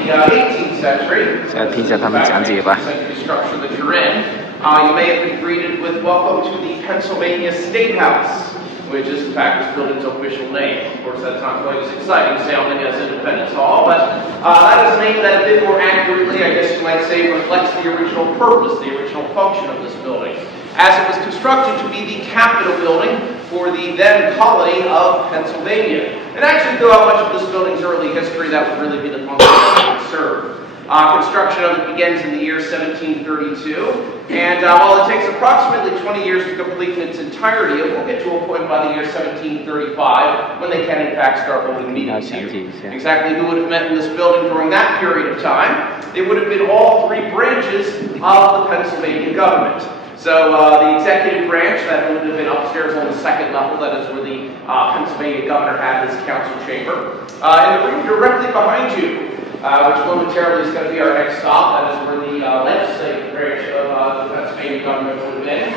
18th century. 现在听一下他们讲解吧。 Structure that you're in. You may have been greeted with welcome to the Pennsylvania State House, which is in fact this building's official name. Of course, that's not quite as exciting sounding as Independence Hall, but that is a name that a bit more accurately, I guess you might say, reflects the original purpose, the original function of this building, as it was constructed to be the Capitol building for the then colony of Pennsylvania. And actually, throughout much of this building's early history, that would really be the function that it would serve. Construction of it begins in the year 1732, and while it takes approximately 20 years to complete in its entirety, it will get to a point by the year 1735 when they can in fact start holding meetings here. Exactly who would have met in this building during that period of time? It would have been all three branches of the Pennsylvania government. So the executive branch, that would have been upstairs on the second level, that is where the Pennsylvania governor had his council chamber. In the room directly behind you, which momentarily is going to be our next stop. That is where the legislative branch of the Pennsylvania government would have been.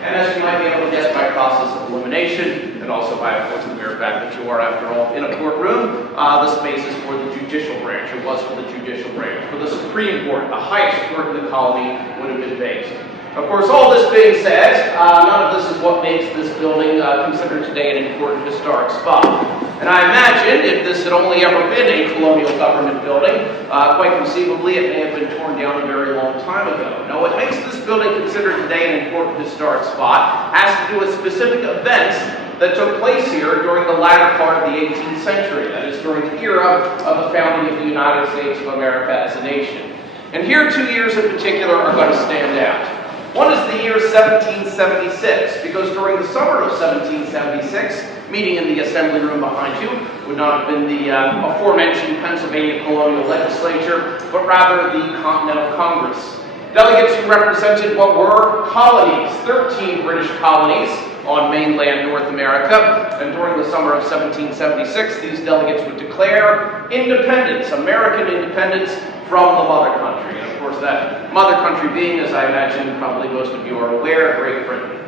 And as you might be able to guess by process of elimination, and also by, of course, the mere fact that you are, after all, in a courtroom, the space is for the judicial branch. It was for the judicial branch. For the Supreme Court, the highest court in the colony, would have been based. Of course, all this being said, none of this is what makes this building considered today an important historic spot. And I imagine if this had only ever been a colonial government building, quite conceivably it may have been torn down a very long time ago. Now, what makes this building considered today an important historic spot has to do with specific events that took place here during the latter part of the 18th century, that is, during the era of the founding of the United States of America as a nation. And here, 2 years in particular are going to stand out. One is the year 1776, because during the summer of 1776, meeting in the assembly room behind you would not have been the aforementioned Pennsylvania colonial legislature, but rather the Continental Congress. Delegates who represented what were colonies, 13 British colonies on mainland North America, and during the summer of 1776, these delegates would declare independence, American independence, from the mother country. And of course, that mother country being, as I imagine probably most of you are aware, Great Britain.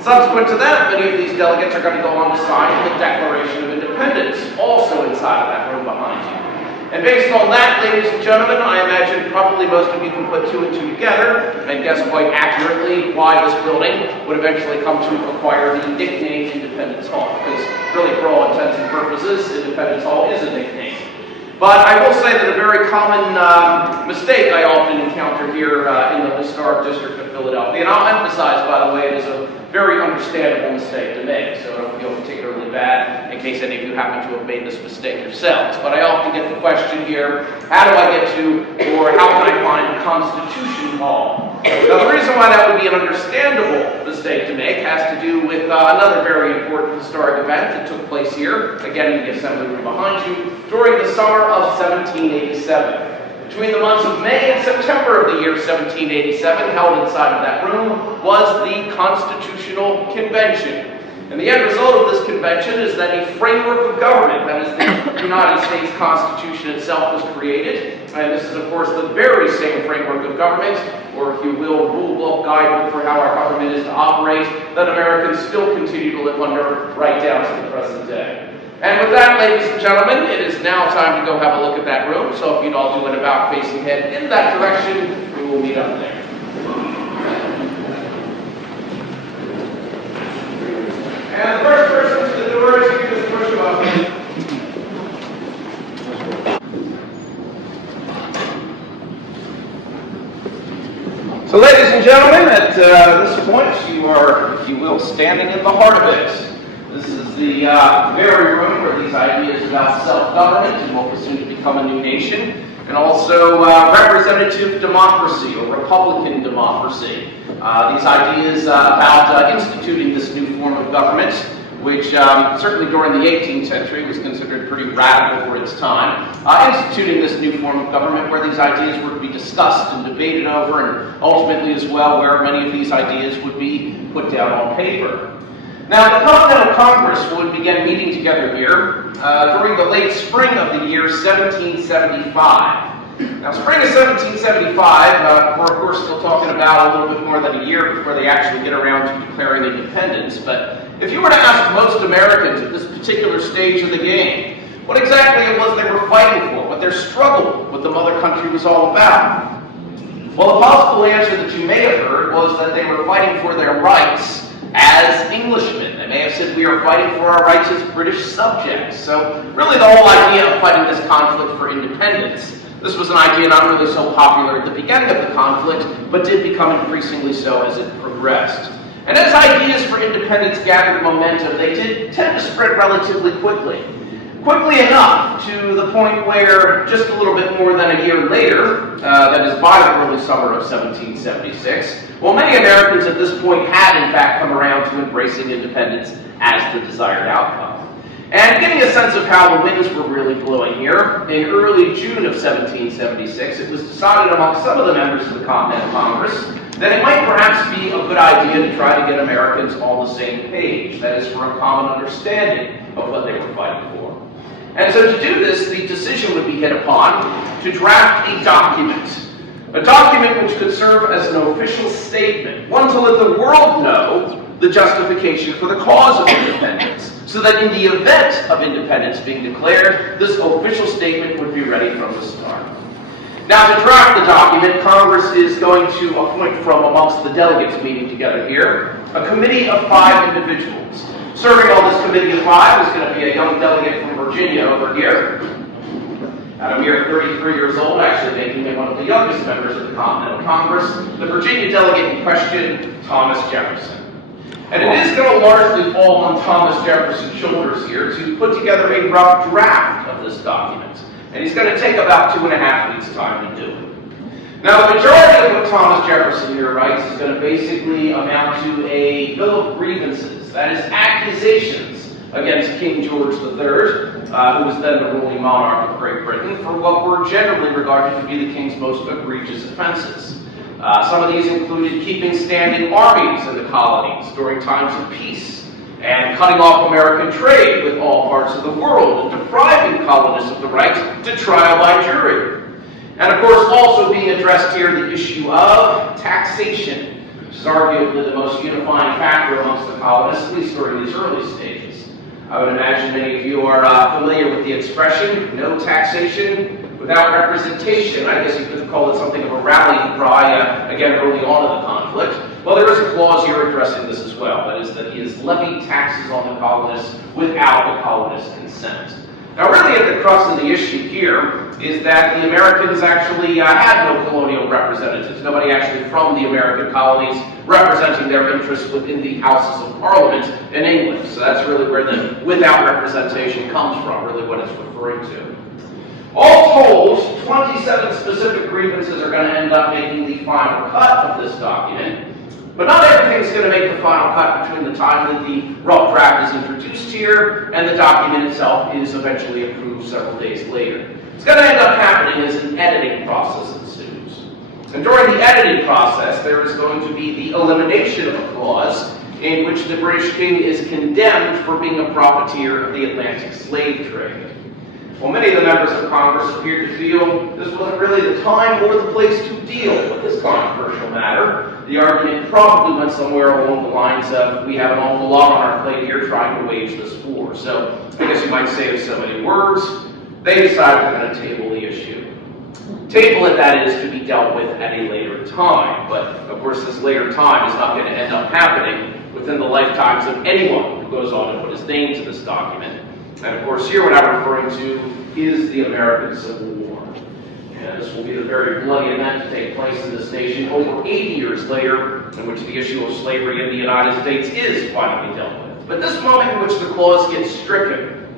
Subsequent to that, many of these delegates are going to go on to sign the Declaration of Independence, also inside of that room behind you. And based on that, ladies and gentlemen, I imagine probably most of you can put two and two together and guess quite accurately why this building would eventually come to acquire the nickname Independence Hall. Because really, for all intents and purposes, Independence Hall is a nickname. But I will say that a very common mistake I often encounter here in the historic district of Philadelphia, and I'll emphasize, by the way, it is a very understandable mistake to make, so don't feel particularly bad in case any of you happen to have made this mistake yourselves. But I often get the question here, how do I get to, or how can I find Constitution Hall? Now, the reason why that would be an understandable mistake to make has to do with another very important historic event that took place here, again in the assembly room behind you, during the summer of 1787. Between the months of May and September of the year 1787, held inside of that room, was the Constitutional Convention. And the end result of this convention is that a framework of government, that is the United States Constitution itself, was created. And this is, of course, the very same framework of government, or if you will, rule book, guidebook for how our government is to operate, that Americans still continue to live under right down to the present day. And with that, ladies and gentlemen, it is now time to go have a look at that room. So if you'd all do an about facing head in that direction, we will meet up there. And the first person to the door is you can just push him up. So ladies and gentlemen, at this point, you are, if you will, standing in the heart of it. This is the very room where these ideas about self-government and what was soon to become a new nation, and also representative democracy or republican democracy. These ideas about instituting this new form of government, which certainly during the 18th century was considered pretty radical for its time, instituting this new form of government where these ideas were to be discussed and debated over, and ultimately as well where many of these ideas would be put down on paper. Now, the Continental Congress would begin meeting together here during the late spring of the year 1775. Now, spring of 1775, we're of course still talking about a little bit more than a year before they actually get around to declaring independence, but if you were to ask most Americans at this particular stage of the game what exactly it was they were fighting for, what what their struggle with the mother country was all about. Well, the possible answer that you may have heard was that they were fighting for their rights as Englishmen. They may have said, we are fighting for our rights as British subjects. So really the whole idea of fighting this conflict for independence, this was an idea not really so popular at the beginning of the conflict, but did become increasingly so as it progressed. And as ideas for independence gathered momentum, they did tend to spread relatively quickly. Quickly enough to the point where just a little bit more than a year later, that is by the early summer of 1776, well, many Americans at this point had in fact come around to embracing independence as the desired outcome. And getting a sense of how the winds were really blowing here, in early June of 1776, it was decided among some of the members of the Continental Congress that it might perhaps be a good idea to try to get Americans on the same page, that is, for a common understanding of what they were fighting for. And so to do this, the decision would be hit upon to draft a document which could serve as an official statement, one to let the world know the justification for the cause of independence, so that in the event of independence being declared, this official statement would be ready from the start. Now, to draft the document, Congress is going to appoint from amongst the delegates meeting together here a committee of 5 individuals. Serving on this committee of 5 is going to be a young delegate from Virginia over here, at a mere 33 years old, actually making him one of the youngest members of the Continental Congress, the Virginia delegate in question, Thomas Jefferson. And it is going to largely fall on Thomas Jefferson's shoulders here to put together a rough draft of this document. And he's going to take about 2.5 weeks' time to do it. Now, the majority of what Thomas Jefferson here writes is going to basically amount to a bill of grievances, that is, accusations against King George III, who was then the ruling monarch of Great Britain, for what were generally regarded to be the king's most egregious offenses. Some of these included keeping standing armies in the colonies during times of peace, and cutting off American trade with all parts of the world, and depriving colonists of the right to trial by jury. And of course, also being addressed here, the issue of taxation, which is arguably the most unifying factor amongst the colonists, at least during these early stages. I would imagine many of you are familiar with the expression, no taxation without representation. I guess you could call it something of a rallying cry, again, early on in the conflict. Well, there is a clause here addressing this as well, that is that he has levied taxes on the colonists without the colonists' consent. Now, really at the crux of the issue here is that the Americans actually had no colonial representatives, nobody actually from the American colonies representing their interests within the Houses of Parliament in England. So that's really where the without representation comes from, really what it's referring to. All told, 27 specific grievances are going to end up making the final cut of this document. But not everything's going to make the final cut between the time that the rough draft is introduced here and the document itself is eventually approved several days later. It's going to end up happening as an editing process ensues. And during the editing process, there is going to be the elimination of a clause in which the British king is condemned for being a profiteer of the Atlantic slave trade. Well, many of the members of Congress appeared to feel this wasn't really the time or the place to deal with this controversial matter. The argument probably went somewhere along the lines of, we have an awful lot on our plate here trying to wage this war. So I guess you might say in so many words, they decided they're going to table the issue. Table it, that is, to be dealt with at a later time. But of course, this later time is not going to end up happening within the lifetimes of anyone who goes on to put his name to this document. And of course, here what I'm referring to is the American Civil War. And this will be the very bloody event to take place in this nation over 80 years later, in which the issue of slavery in the United States is finally dealt with. But this moment in which the clause gets stricken,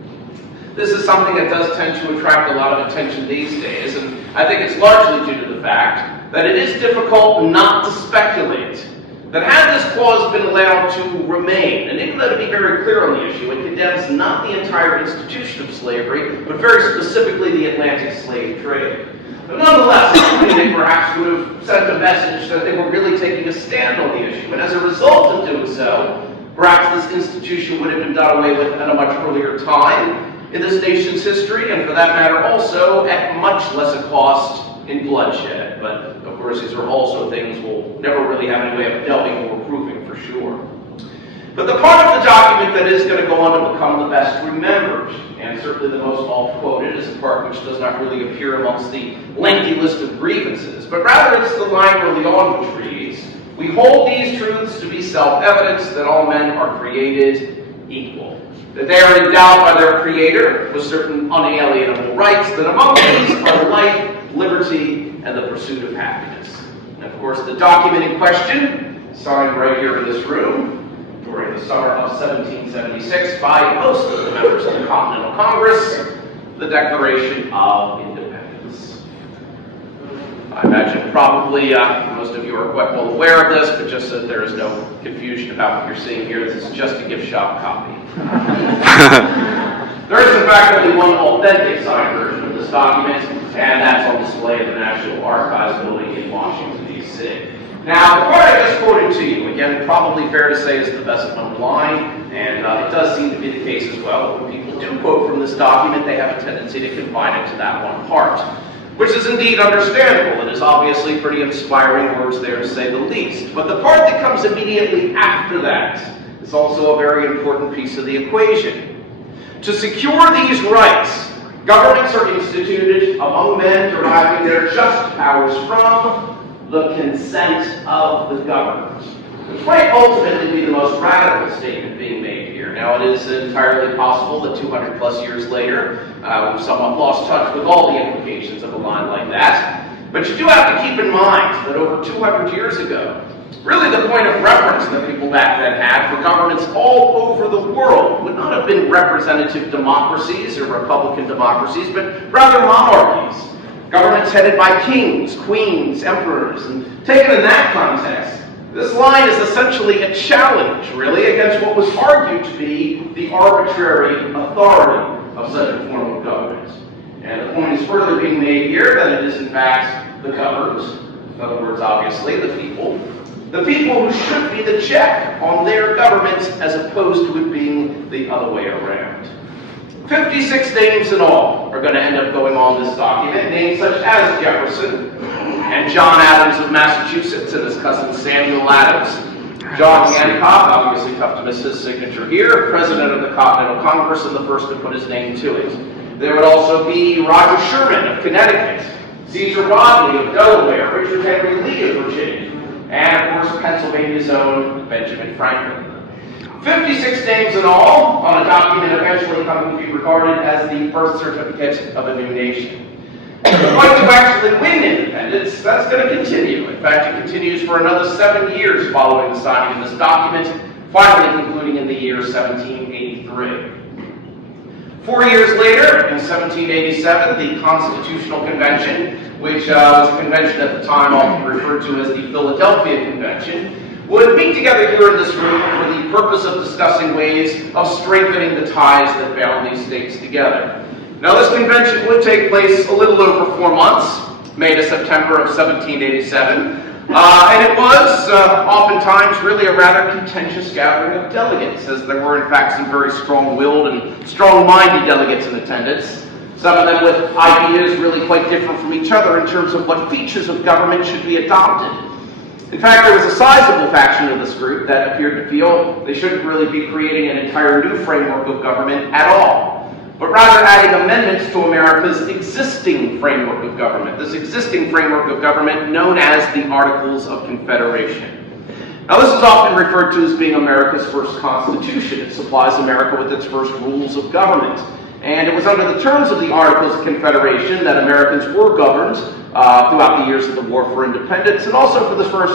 this is something that does tend to attract a lot of attention these days, and I think it's largely due to the fact that it is difficult not to speculate that had this clause been allowed to remain, and even though to be very clear on the issue, it condemns not the entire institution of slavery, but very specifically the Atlantic slave trade. But nonetheless, they perhaps would have sent a message that they were really taking a stand on the issue, and as a result of doing so, perhaps this institution would have been done away with at a much earlier time in this nation's history, and for that matter also at much less a cost in bloodshed. But of course, these are also things we'll never really have any way of delving or proving for sure. But the part of the document that is going to go on to become the best remembered, and certainly the most oft-quoted, is the part which does not really appear amongst the lengthy list of grievances, but rather it's the line early on which reads, "We hold these truths to be self-evident that all men are created equal, that they are endowed by their Creator with certain unalienable rights, that among these are life, liberty, and the pursuit of happiness." And of course, the document in question, signed right here in this room, during the summer of 1776 by most of the members of the Continental Congress, the Declaration of Independence. I imagine probably most of you are quite well aware of this, but just so that there is no confusion about what you're seeing here, this is just a gift shop copy. There is in fact only one authentic signed version of this document, and that's on display in the National Archives building in Washington, D.C. Now, the part I just quoted to you, again, probably fair to say is the best known line, and it does seem to be the case as well. When people do quote from this document, they have a tendency to confine it to that one part, which is indeed understandable. It is obviously pretty inspiring words there, to say the least. But the part that comes immediately after that is also a very important piece of the equation. To secure these rights, governments are instituted among men deriving their just powers from the consent of the government, which might ultimately be the most radical statement being made here. Now, it is entirely possible that 200 plus years later, we've somewhat lost touch with all the implications of a line like that. But you do have to keep in mind that over 200 years ago, really the point of reference that people back then had for governments all over the world would not have been representative democracies or republican democracies, but rather monarchies. Governments headed by kings, queens, emperors, and taken in that context, this line is essentially a challenge, really, against what was argued to be the arbitrary authority of such a form of government. And the point is further being made here that it is, in fact, the governed, in other words, obviously, the people who should be the check on their government as opposed to it being the other way around. 56 names in all are going to end up going on this document, names such as Jefferson and John Adams of Massachusetts and his cousin Samuel Adams. John Hancock, obviously tough to miss his signature here, president of the Continental Congress and the first to put his name to it. There would also be Roger Sherman of Connecticut, Caesar Rodney of Delaware, Richard Henry Lee of Virginia, and of course Pennsylvania's own Benjamin Franklin. 56 names in all on a document eventually coming to be regarded as the birth certificate of a new nation. The fight to actually win independence, that's going to continue. In fact, it continues for another 7 years following the signing of this document, finally concluding in the year 1783. 4 years later, in 1787, the Constitutional Convention, which was a convention at the time often referred to as the Philadelphia Convention, would meet together here in this room for the purpose of discussing ways of strengthening the ties that bound these states together. Now, this convention would take place a little over 4 months, May to September of 1787, and it was oftentimes really a rather contentious gathering of delegates, as there were in fact some very strong-willed and strong-minded delegates in attendance, some of them with ideas really quite different from each other in terms of what features of government should be adopted. In fact, there was a sizable faction of this group that appeared to feel they shouldn't really be creating an entire new framework of government at all, but rather adding amendments to America's existing framework of government, this existing framework of government known as the Articles of Confederation. Now, this is often referred to as being America's first constitution. It supplies America with its first rules of government. And it was under the terms of the Articles of Confederation that Americans were governed throughout the years of the War for Independence and also for the first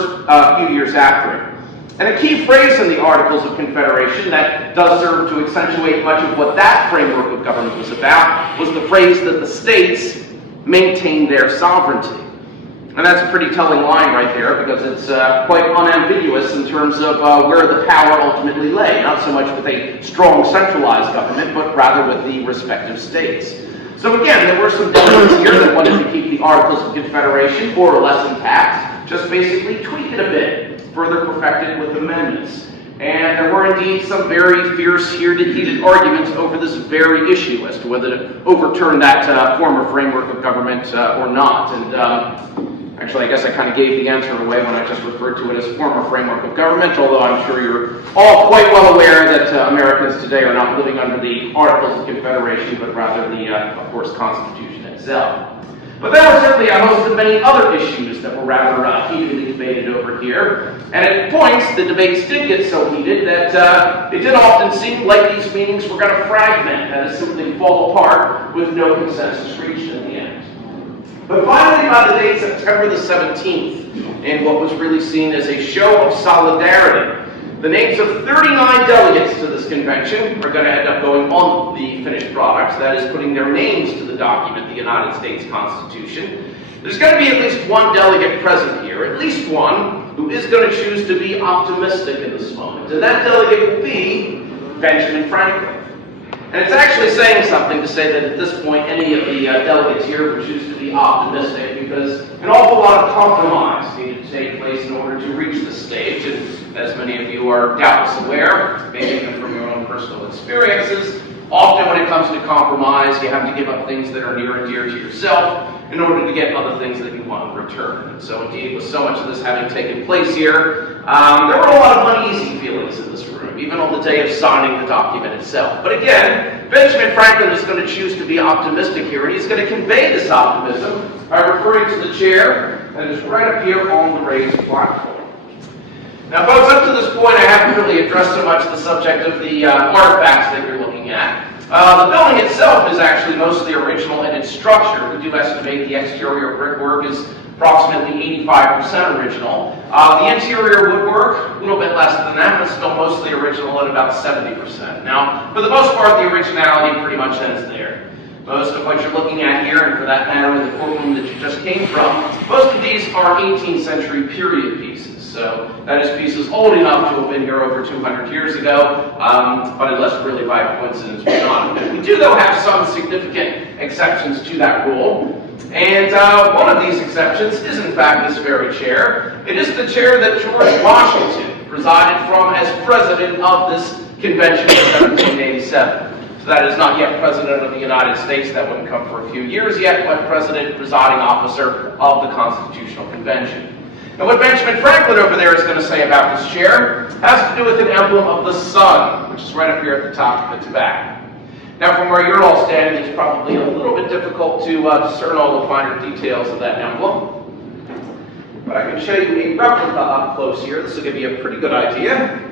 few years after it. And a key phrase in the Articles of Confederation that does serve to accentuate much of what that framework of government was about was the phrase that the states maintain their sovereignty. And that's a pretty telling line right there because it's quite unambiguous in terms of where the power ultimately lay, not so much with a strong centralized government, but rather with the respective states. So again, there were some delegates here that wanted to keep the Articles of Confederation more or less intact, just basically tweak it a bit, further perfected with amendments. And there were indeed some very fierce, heated arguments over this very issue as to whether to overturn that former framework of government or not. And Actually, I guess I kind of gave the answer away when I just referred to it as former framework of government, although I'm sure you're all quite well aware that Americans today are not living under the Articles of Confederation, but rather the, of course, Constitution itself. But there were certainly a host of many other issues that were rather heatedly debated over here. And at points, the debates did get so heated that it did often seem like these meetings were going to fragment and simply fall apart with no consensus reached in the end. But finally, by the date September the 17th, in what was really seen as a show of solidarity, the names of 39 delegates to this convention are going to end up going on the finished product, that is, putting their names to the document, the United States Constitution. There's going to be at least one delegate present here, at least one, who is going to choose to be optimistic in this moment. And that delegate will be Benjamin Franklin. And it's actually saying something to say that at this point any of the delegates here would choose to be optimistic, because an awful lot of compromise needed to take place in order to reach this stage. And as many of you are doubtless aware, maybe even from your own personal experiences, often when it comes to compromise, you have to give up things that are near and dear to yourself in order to get other things that you want in return. And so indeed, with so much of this having taken place here, there were a lot of uneasy feelings in this room, even on the day of signing the document itself. But again, Benjamin Franklin is going to choose to be optimistic here, and he's going to convey this optimism by referring to the chair that is right up here on the raised platform. Now, folks, up to this point, I haven't really addressed so much the subject of the artifacts that you're looking at. The building itself is actually mostly original in its structure. We do estimate the exterior brickwork is approximately 85% original. The interior woodwork, a little bit less than that, but still mostly original at about 70%. Now, for the most part, the originality pretty much ends there. Most of what you're looking at here, and for that matter in the courtroom that you just came from, most of these are 18th century period pieces. So that is pieces old enough to have been here over 200 years ago, but unless really by coincidence we're not. We do, though, have some significant exceptions to that rule. And one of these exceptions is, in fact, this very chair. It is the chair that George Washington presided from as president of this convention in 1787. So that is not yet president of the United States. That wouldn't come for a few years yet, but president, presiding officer of the Constitutional Convention. Now, what Benjamin Franklin over there is going to say about this chair has to do with an emblem of the sun, which is right up here at the top of its back. Now, from where you're all standing, it's probably a little bit difficult to discern all the finer details of that emblem. But I can show you a replica up close here. This will give you a pretty good idea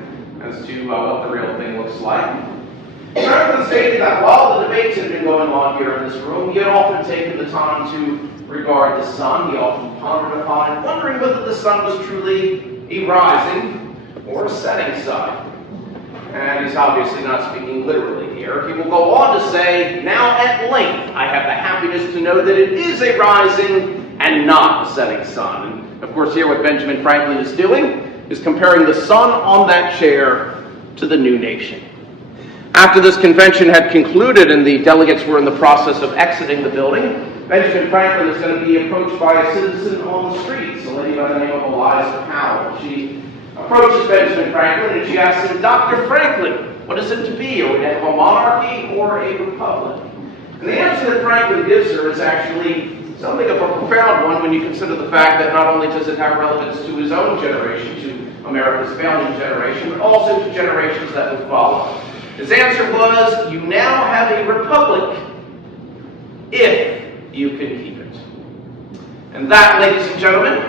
as to what the real thing looks like. Franklin stated that while the debates had been going on here in this room, he had often taken the time to regard the sun. He often pondered upon it, wondering whether the sun was truly a rising or a setting sun. And he's obviously not speaking literally here. He will go on to say, now at length I have the happiness to know that it is a rising and not a setting sun. And of course here what Benjamin Franklin is doing is comparing the sun on that chair to the new nation. After this convention had concluded and the delegates were in the process of exiting the building, Benjamin Franklin is going to be approached by a citizen on the streets, a lady by the name of Eliza Powell. She approaches Benjamin Franklin and she asks him, Dr. Franklin, what is it to be? Are we to have a monarchy or a republic? And the answer that Franklin gives her is actually something of a profound one when you consider the fact that not only does it have relevance to his own generation, to America's founding generation, but also to generations that would follow. His answer was, you now have a republic if you can keep it. And that, ladies and gentlemen,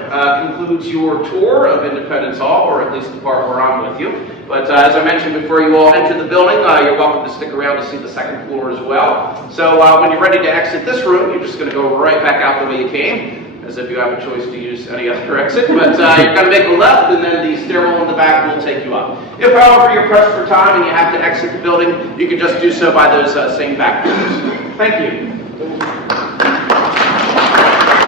concludes your tour of Independence Hall, or at least the part where I'm with you. But as I mentioned before you all enter the building, you're welcome to stick around to see the second floor as well. So when you're ready to exit this room, you're just going to go right back out the way you came, as if you have a choice to use any other exit. But you're going to make a left, and then the stairwell in the back will take you up. If, however, you're pressed for time and you have to exit the building, you can just do so by those same back doors. Thank you.